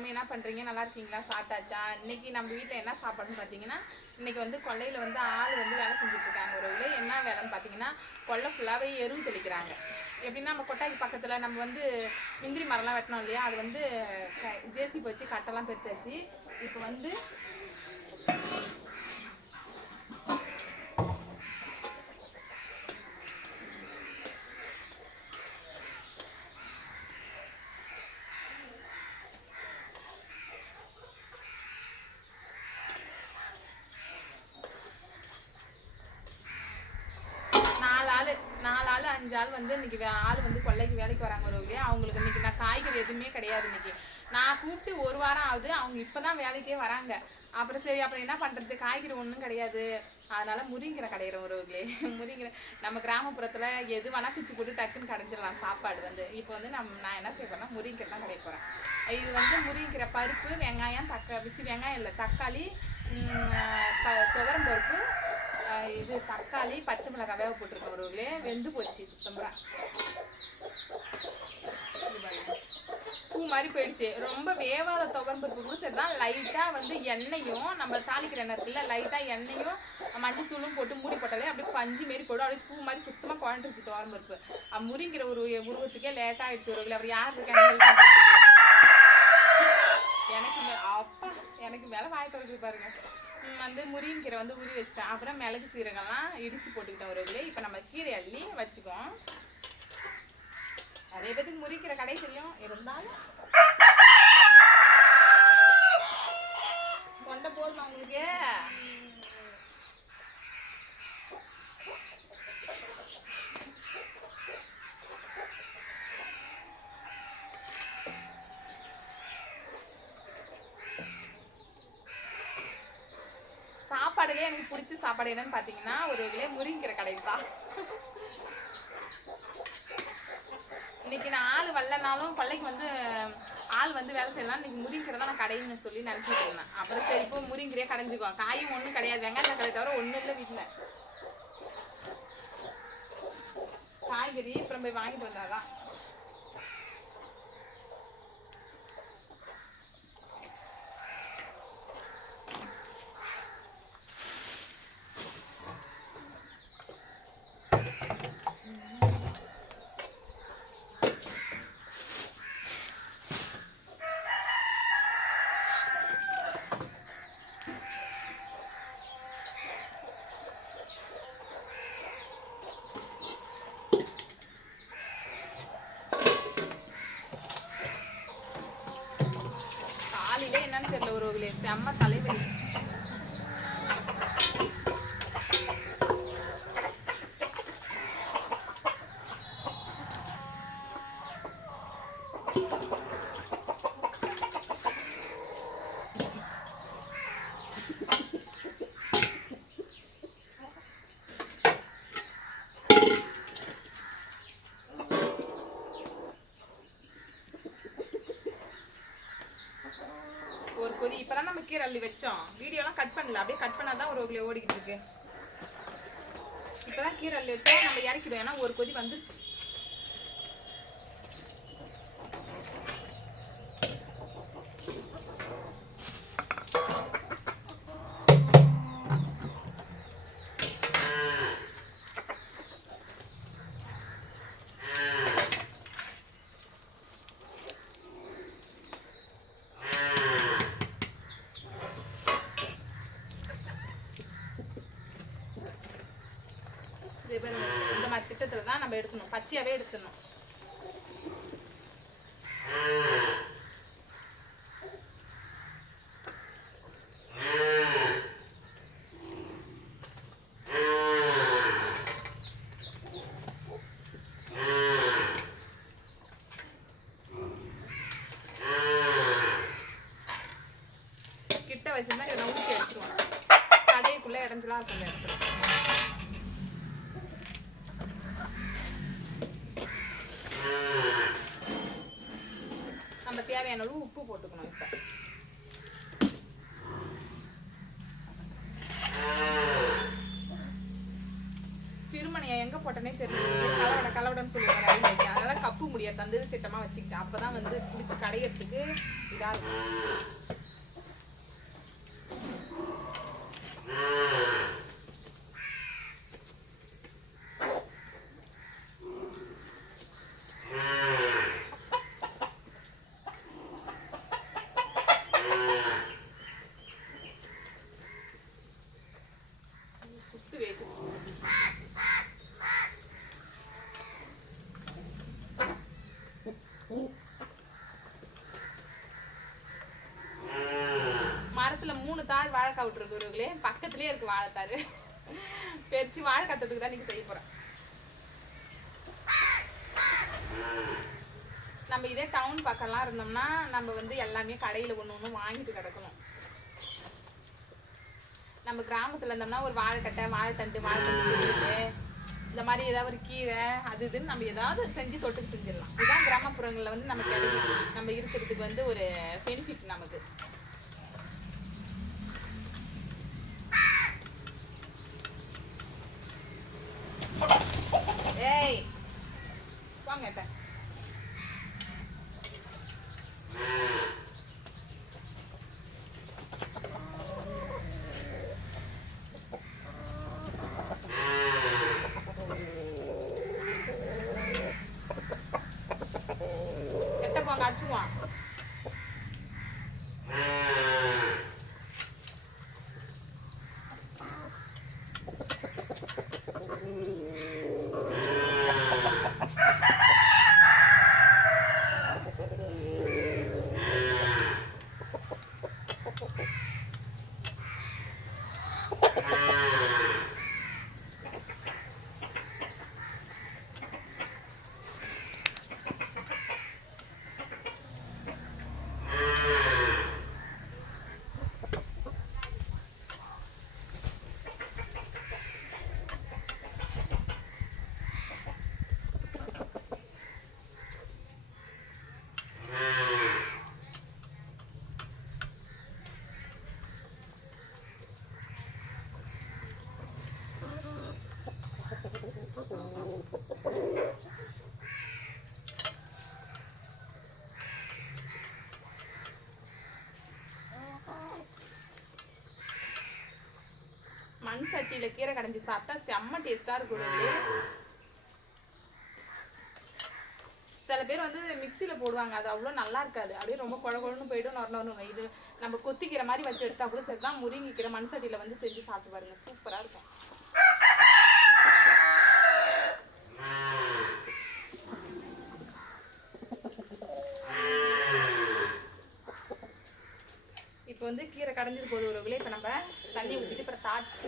எல்லாமே என்ன பண்ணுறீங்க, நல்லா இருக்கீங்களா, சாப்பிட்டாச்சா? இன்றைக்கி நம்ம வீட்டில் என்ன சாப்பாடுன்னு பார்த்தீங்கன்னா, இன்றைக்கி வந்து கொல்லையில் வந்து ஆள் வந்து வேலை செஞ்சுட்ருக்காங்க. ஒரு வேலை என்ன வேலைன்னு பார்த்தீங்கன்னா, கொல்லை ஃபுல்லாகவே எருவு தெளிக்கிறாங்க. எப்படின்னா நம்ம கொட்டாய்க்கு பக்கத்தில் நம்ம வந்து முந்திரி மரம்லாம் வெட்டினோம் இல்லையா, அது வந்து ஜேசிபி வச்சு கட்டெல்லாம் பிரிச்சாச்சு. இப்போ வந்து நாலு ஆள் 5 ஆள் வந்து இன்னைக்கு ஆள் வந்து கொல்லைக்கு வேலைக்கு வராங்க. ஒரு வழியா அவங்களுக்கு இன்னைக்கு நான் காய்கறி எதுவுமே கிடையாது. இன்னைக்கு நான் கூப்பிட்டு 1 வாரம் ஆகுது, அவங்க இப்போதான் வேலைக்கே வராங்க. அப்புறம் சரி அப்புறம் என்ன பண்ணுறது, காய்கறி ஒன்றும் கிடையாது, அதனால முருங்கீரை கடையிறோம். ஒரு வகையிலே முருங்கீரை நம்ம கிராமப்புறத்தில் எது வேணால் பிச்சு போட்டு டக்குன்னு கடைஞ்சிடலாம் சாப்பாடு வந்து. இப்போ வந்து நான் என்ன செய்ய போகிறேன்னா முருங்கீரை தான் கடைக்க போகிறேன். இது வந்து முருங்கீரை பருப்பு, வெங்காயம், வெங்காயம் இல்லை தக்காளி, துவரம் பருப்பு, இது தக்காளி, பச்சை மிளகாய் வேக போட்டிருக்கேன். ஒரு வகையிலே வெந்து போச்சு சுத்தமாக. பூ மாதிரி போயிடுச்சு. ரொம்ப வேவாத துவரம் பருப்பு கூட சரி தான், லைட்டாக வந்து எண்ணெயும் நம்ம தாளிக்கிற எண்ணெய் இருக்குல்ல, லைட்டாக எண்ணெயும் மஞ்சத்தூளும் போட்டு மூடி போட்டாலே அப்படியே பஞ்சு மாரி போடும். அப்படியே பூ மாதிரி சுத்தமாக குழந்துருச்சு துவரம் பருப்பு. முறிங்கிற ஒரு உருவத்துக்கே லேட்டாக ஆகிடுச்சு. ஒரு அவர் யார் இருக்காங்க எனக்கு மேலே வாய திறக்குது பாருங்க. வந்து முருங்கீரை வந்து உரி வச்சுட்டேன். அப்புறம் மிளகு சீரகம்லாம் இடித்து போட்டுக்கிட்டேன். ஒரு இதில் இப்போ நம்ம கீரை அள்ளி வச்சுக்கோம். நிறைய பேத்துக்கு முருங்கீரை கடை தெரியும், இருந்தாலும் கொண்ட போதுமா உங்களுக்கு? சாப்பாடுலேயே எனக்கு பிடிச்ச சாப்பாடு என்னன்னு பார்த்தீங்கன்னா, ஒரு வகையிலே முருங்கீரை கடை தான். இன்னைக்கு நான் ஆள் வரலனாலும் கொல்லைக்கு வந்து ஆள் வந்து வேலை செய்யலாம். இன்னைக்கு முருங்கீரை தான் நான் கடைன்னு சொல்லி நினச்சிட்டு இருந்தேன். அப்புறம் சரி இப்போ முருங்கீரையே கடைஞ்சிக்குவோம். காயும் ஒன்றும் கிடையாது, வெங்காயம் தக்காளி தவிர ஒன்றும் இல்லை வீட்டில். காய்கறி அப்புறம் போய் வாங்கிட்டு வந்தாதான். என்னன்னு தெரியல, ஒரு வகையிலே செம்ம தலைவலி. ஒரு கொதி. இப்பதான் நம்ம கீரை அள்ளி வச்சோம், வீடியோலாம் கட் பண்ணல, அப்படியே கட் பண்ணாதான் ஒரு வகையில ஓடிக்கிட்டு இருக்கு. இப்பதான் கீரை அள்ளி வச்சோம், நம்ம இறக்கிடுவோம். ஏன்னா ஒரு கொதி வந்துருச்சு. இந்த மாதிரி திட்டத்தில் தான் நம்ம எடுக்கணும், பச்சையாவே எடுத்துடணும். கிட்ட வச்சிருந்தா இதை ஊற்றி வச்சுருவோம். கடைக்குள்ள இடைஞ்சலாம் இருக்கும் இந்த இடத்துல. நம்ம தேவையான அளவு உப்பு போட்டுக்கணும். இப்போ திருமணியை எங்க போட்டனே தெரியல, கலவடன்னு சொல்லுவாங்க. அதனால கப்பு முடியாது. தந்தது திட்டமாக வச்சுக்கிட்டேன். அப்போ தான் வந்து பிடிச்சி கடையிறதுக்கு இதாக இருக்கும். மரத்துல 3 தாள் வாழைக்காய் விட்டுருக்குறவங்களே, பக்கத்துலயே இருக்கு வாழைத்தாரு. பெருச்சு வாழை கட்டத்துக்கு தான் நீங்க செய்ய போறேன். நம்ம இதே டவுன் பக்கம்லாம் இருந்தோம்னா நம்ம வந்து எல்லாமே கடையில ஒண்ணு வாங்கிட்டு கிடக்கணும். நம்ம கிராமத்துல இருந்தோம்னா ஒரு வாழைக்கட்டை, வாழைத்தண்டு, வாழைத்தண்டு இந்த மாதிரி ஏதாவது ஒரு கீரை அது இதுன்னு நம்ம ஏதாவது செஞ்சு தொட்டுக்கு செஞ்சிடலாம். இதுதான் கிராமப்புறங்களில் வந்து நமக்கு கிடைக்கும். நம்ம இருக்கிறதுக்கு வந்து ஒரு பெனிஃபிட் நமக்கு. ஏய் வாங்க அடிச்சுவான். மண் சட்டியில கீரை கடைஞ்சி சாப்பிட்டா செம்ம டேஸ்டா இருக்கும். சில பேர் வந்து மிக்சியில போடுவாங்க, அது அவ்வளோ நல்லா இருக்காது. அப்படியே ரொம்ப குழ குழன்னு போயிடும், நொறணும். இது நம்ம கொத்திக்கிற மாதிரி வச்சு எடுத்தா கூட சரிதான். முருங்கிக்கிற மண் சட்டியில வந்து செஞ்சு சாப்பிட்டு பாருங்க, சூப்பரா இருக்கும். இப்போ வந்து கீரை கடைஞ்சது போது உறவுகளே, இப்போ நம்ம தண்ணி ஊற்றிட்டு அப்புறம் தாளிச்சு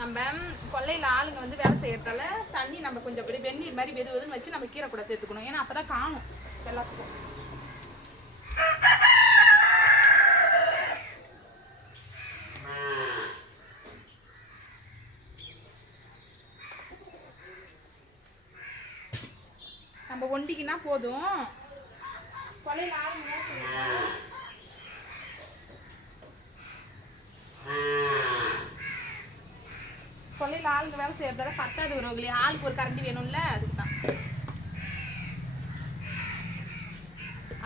நம்ம கொல்லையில் ஆளுங்க வந்து வேலை செய்யறதால தண்ணி நம்ம கொஞ்சம் அப்படி வெந்நீர் மாதிரி வெது வெதுன்னு வச்சு நம்ம கீரை கூட சேர்த்துக்கணும். ஏன்னா அப்பதான் காணும் எல்லாத்துக்கும். நம்ம ஒண்டிக்குன்னா போதும். கொல்லையில் ஆளுங்க கொல்லையில் ஆளுங்க வேலை செய்யறதால பத்தாது உறவுகளே, ஆளுக்கு ஒரு கரண்டி வேணும்ல, அதுக்கு தான்.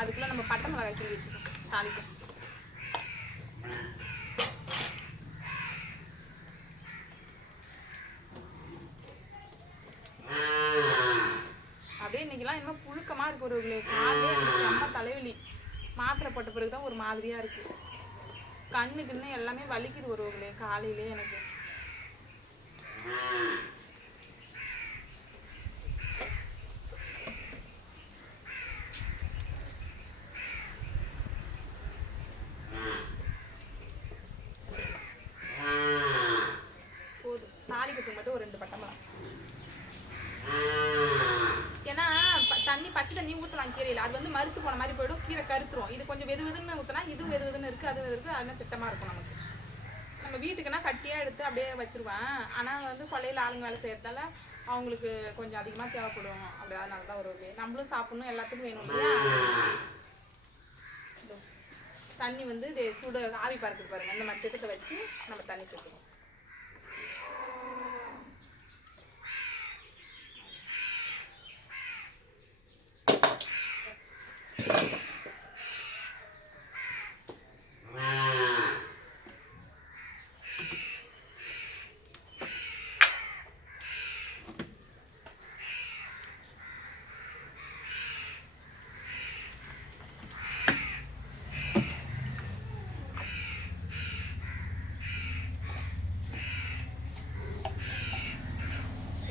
அதுக்குள்ள நம்ம பட்டை மிளகாய் கிள்ளி வச்சுக்கோம் தாளிக்கும். அப்படியே இன்னைக்கெல்லாம் இன்னும் புழுக்கமா இருக்கு உறவுகளே. காலையிலே எனக்கு செம்ம தலைவலி. மாத்திரை போட்ட பிறகுதான் ஒரு மாதிரியா இருக்கு. கண்ணுக்குன்னு எல்லாமே வலிக்குது உறவுகளே காலையிலே எனக்கு. போதும், தாளிக்கிறதுக்கு மட்டும் ஒரு 2 பட்டை மிளகாய். ஏன்னா தண்ணி பச்சை தண்ணி ஊற்றலாம் கீரையில், அது வந்து மறுத்து போன மாதிரி போயிடும், கீரை கருத்துரும். இது கொஞ்சம் வெது வெதுன்னு ஊற்றினா இதுவும் வெது வெதுன்னு இருக்குது, அது இருக்குது, அதெல்லாம் திட்டமாக இருக்கும் நமக்கு. நம்ம வீட்டுக்குன்னா கட்டியாக எடுத்து அப்படியே வச்சுருவேன். ஆனால் வந்து கொல்லையில் ஆளுங்க வேலை செய்கிறதால அவங்களுக்கு கொஞ்சம் அதிகமாக தேவைப்படும். அப்படி அதனால தான் ஒரு நம்மளும் சாப்பிடணும், எல்லாத்துக்கும் வேணும் இல்லையா. தண்ணி வந்து இது சுட ஆவி பறக்குது பாருங்கள், அந்த மாதிரி திட்டத்தை வச்சு நம்ம தண்ணி சேர்த்துக்கணும்.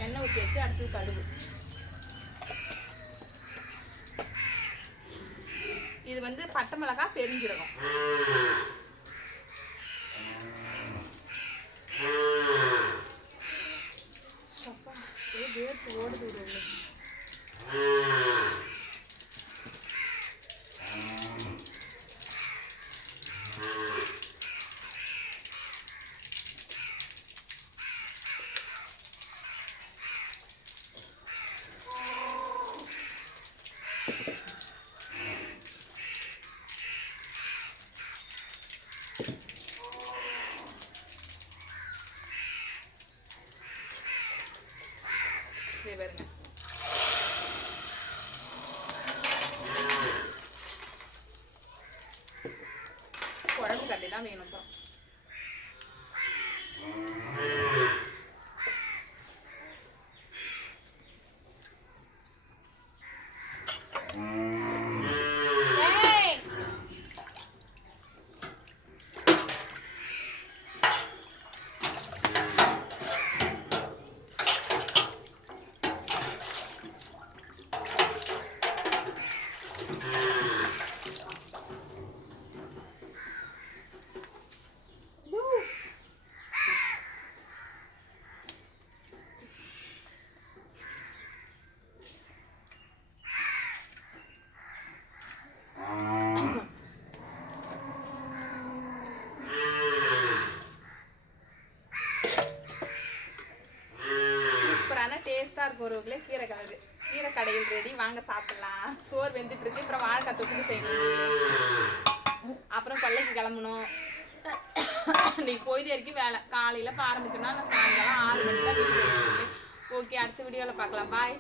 எண்ணெய் ஊற்றி வச்சு அடுத்து கடுகு. இது வந்து பட்டை மிளகாய், பெருஞ்சீரகம். வேர்த்து ஓடுது. பாருங்க, குழம்பு கட்டி தான் வேணும். ஒருவர்களே கீரை கடையில் ரெடி, வாங்க சாப்பிடலாம். சோறு வெந்துட்டு இருக்கு, அப்புறம் வாழைக்காய் தொட்டு செய்யணும், அப்புறம் கொல்லைக்கு கிளம்பணும். இன்னைக்கு பொழுது வரைக்கும் வேலை. காலையில ஆரம்பிச்சோம்னா நான் சாயங்காலம் 6 மணிக்கு தான் வீட்டுக்கு. ஓகே, அடுத்த வீடியோவில் பார்க்கலாம். பாய்.